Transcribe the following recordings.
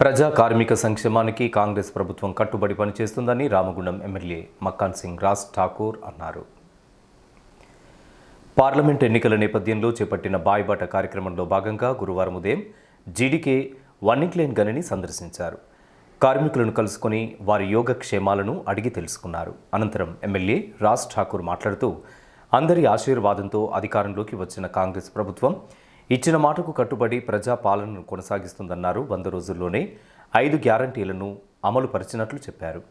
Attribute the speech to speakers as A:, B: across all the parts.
A: ప్రజా కార్మిక సంక్షేమానికి కాంగ్రెస్ ప్రభుత్వం కట్టుబడి పనిచేస్తుందని రామగుండం ఎమ్మెల్యే మక్కాన్ సింగ్ రాజ్ ఠాకూర్ అన్నారు. పార్లమెంట్ ఎన్నికల నేపథ్యంలో చేపట్టిన బాయిబాట కార్యక్రమంలో భాగంగా గురువారం ఉదయం జీడీకే వన్నింగ్లేన్ గనిని సందర్శించారు. కార్మికులను కలుసుకొని వారి యోగక్షేమాలను అడిగి తెలుసుకున్నారు. అనంతరం ఎమ్మెల్యే రాజ్ ఠాకూర్ మాట్లాడుతూ అందరి ఆశీర్వాదంతో అధికారంలోకి వచ్చిన కాంగ్రెస్ ప్రభుత్వం ఇచ్చిన మాటకు కట్టుబడి ప్రజా పాలనను కొనసాగిస్తుందన్నారు వంద రోజుల్లోనే ఐదు గ్యారంటీలను అమలు పరిచినట్లు చెప్పారు.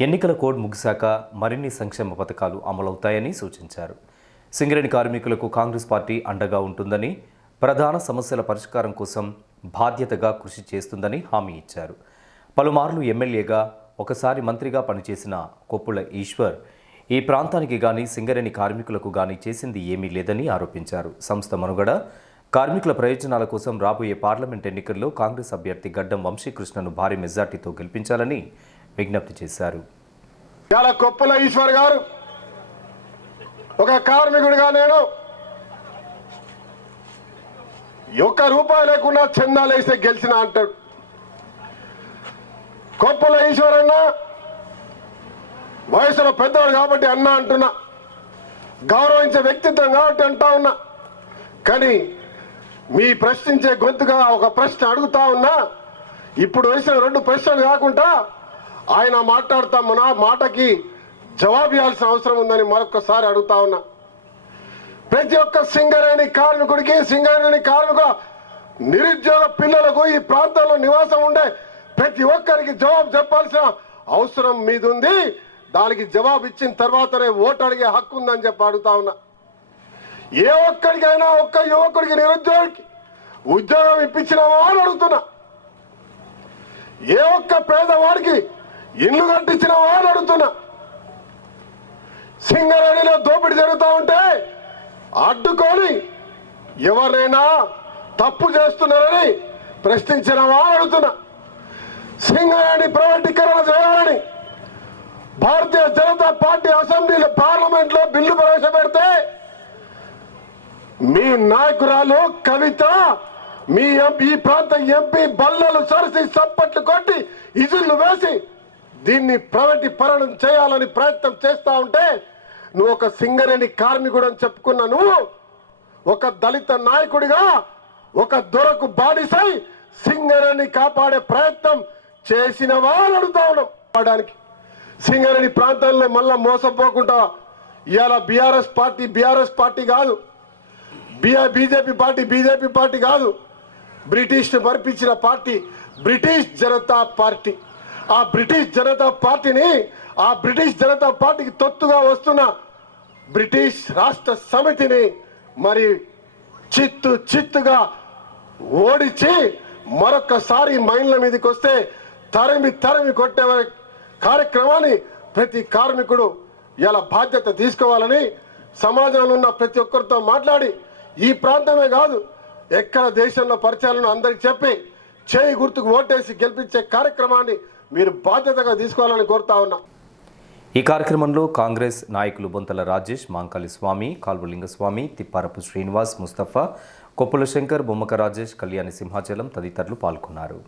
A: ఎన్నికల కోడ్ ముగిశాక మరిన్ని సంక్షేమ పథకాలు అమలవుతాయని సూచించారు. సింగరేణి కార్మికులకు కాంగ్రెస్ పార్టీ అండగా ఉంటుందని ప్రధాన సమస్యల పరిష్కారం కోసం బాధ్యతగా కృషి చేస్తుందని హామీ ఇచ్చారు. పలుమార్లు ఎమ్మెల్యేగా ఒకసారి మంత్రిగా పనిచేసిన కొప్పుల ఈశ్వర్ ఈ ప్రాంతానికి గాని సింగరేణి కార్మికులకు గాని చేసింది ఏమీ లేదని ఆరోపించారు. సంస్థ మనుగడ కార్మికుల ప్రయోజనాల కోసం రాబోయే పార్లమెంట్ ఎన్నికల్లో కాంగ్రెస్ అభ్యర్థి గడ్డం వంశీకృష్ణను భారీ మెజార్టీతో గెలిపించాలని విజ్ఞప్తి చేశారు.
B: చాలా కొప్పుల ఈశ్వర్ గారు ఒక కార్మికుడిగా నేను ఒక్క రూపాయి లేకుండా చందాలేస్తే గెలిచిన అంటాడు. కొప్పుల ఈశ్వర్ అన్న వయసులో పెద్దవాడు కాబట్టి అన్న అంటున్నా. గౌరవించే వ్యక్తిత్వం కాబట్టి అంటా ఉన్నా. కానీ మీ ప్రశ్నించే గొంతుగా ఒక ప్రశ్న అడుగుతా ఉన్నా ఇప్పుడు వేసిన రెండు ప్రశ్నలు కాకుండా ఆయన మాట్లాడుతా మన మాటకి జవాబు ఇవ్వాల్సిన అవసరం ఉందని మరొకసారి అడుగుతా ఉన్నా. ప్రతి ఒక్క సింగరేణి కార్మికుడికి సింగరేణి కార్మికుల నిరుద్యోగ పిల్లలకు ఈ ప్రాంతంలో నివాసం ఉండే ప్రతి ఒక్కరికి జవాబు చెప్పాల్సిన అవసరం మీద ఉంది దానికి జవాబు ఇచ్చిన తర్వాతనే ఓటు అడిగే హక్కు ఉందని చెప్పి అడుగుతా ఉన్నా. ఏ ఒక్కడికైనా ఒక్క యువకుడికి నిరుద్యోగికి ఉద్యోగం ఇప్పించినావా అని అడుగుతున్నా. ఏ ఒక్క పేదవాడికి ఇల్లు కట్టించినావా అని అడుగుతున్నా. సింగరేణిలో దోపిడీ జరుగుతూ ఉంటే అడ్డుకొని ఎవరైనా తప్పు చేస్తున్నారని ప్రశ్నించినవా అని అడుగుతున్నా. సింగరేణి ప్రైవేటీకరణ చేయాలని భారతీయ జనతా పార్టీ అసెంబ్లీలో పార్లమెంట్లో బిల్లు ప్రవేశపెడితే మీ నాయకురాలు కవిత మీ ఈ ప్రాంత ఎంపీ బల్లలు సరసి చప్పట్లు కొట్టి ఇజుళ్ళు వేసి దీన్ని ప్రైవేటీకరణం చేయాలని ప్రయత్నం చేస్తా ఉంటే నువ్వు ఒక సింగరేణి కార్మికుడు అని చెప్పుకున్న నువ్వు ఒక దళిత నాయకుడిగా ఒక దొరకు బాడిసై సింగరేణి కాపాడే ప్రయత్నం చేసిన వాళ్ళు అడుగుతా ఉన్నాం కాపాడడానికి సింగరేణి ప్రాంతంలో మళ్ళా మోసపోకుండా ఇవాళ బీఆర్ఎస్ పార్టీ బీఆర్ఎస్ పార్టీ కాదు. బీజేపీ పార్టీ బీజేపీ పార్టీ కాదు. బ్రిటిష్ మరిపించిన పార్టీ బ్రిటిష్ జనతా పార్టీ. ఆ బ్రిటిష్ జనతా పార్టీని ఆ బ్రిటిష్ జనతా పార్టీకి తొత్తుగా వస్తున్న బ్రిటిష్ రాష్ట్ర సమితిని మరి చిత్తు చిత్తుగా ఓడించి మరొకసారి మైండ్ల మీదకి వస్తే తరిమి తరిమి కొట్టే కార్యక్రమాన్ని ప్రతి కార్మికుడు ఇలా బాధ్యత తీసుకోవాలని సమాజంలో ఉన్న ప్రతి ఒక్కరితో మాట్లాడి ఈ ప్రాంతమే కాదు ఎక్కడ దేశంలో పరిచయాలను అందరికి చెప్పి చేయి గుర్తుకు ఓటేసి గెలిపించే కార్యక్రమాన్ని మీరు బాధ్యతగా తీసుకోవాలని కోరుతా ఉన్నా.
A: ఈ కార్యక్రమంలో కాంగ్రెస్ నాయకులు బొంతల రాజేష్ మాంకాలి స్వామి కాల్వలింగస్వామి తిప్పారపు శ్రీనివాస్ ముస్తఫా కొప్పుల శంకర్ బొమ్మక రాజేష్ కళ్యాణి సింహాచలం తదితరులు పాల్గొన్నారు.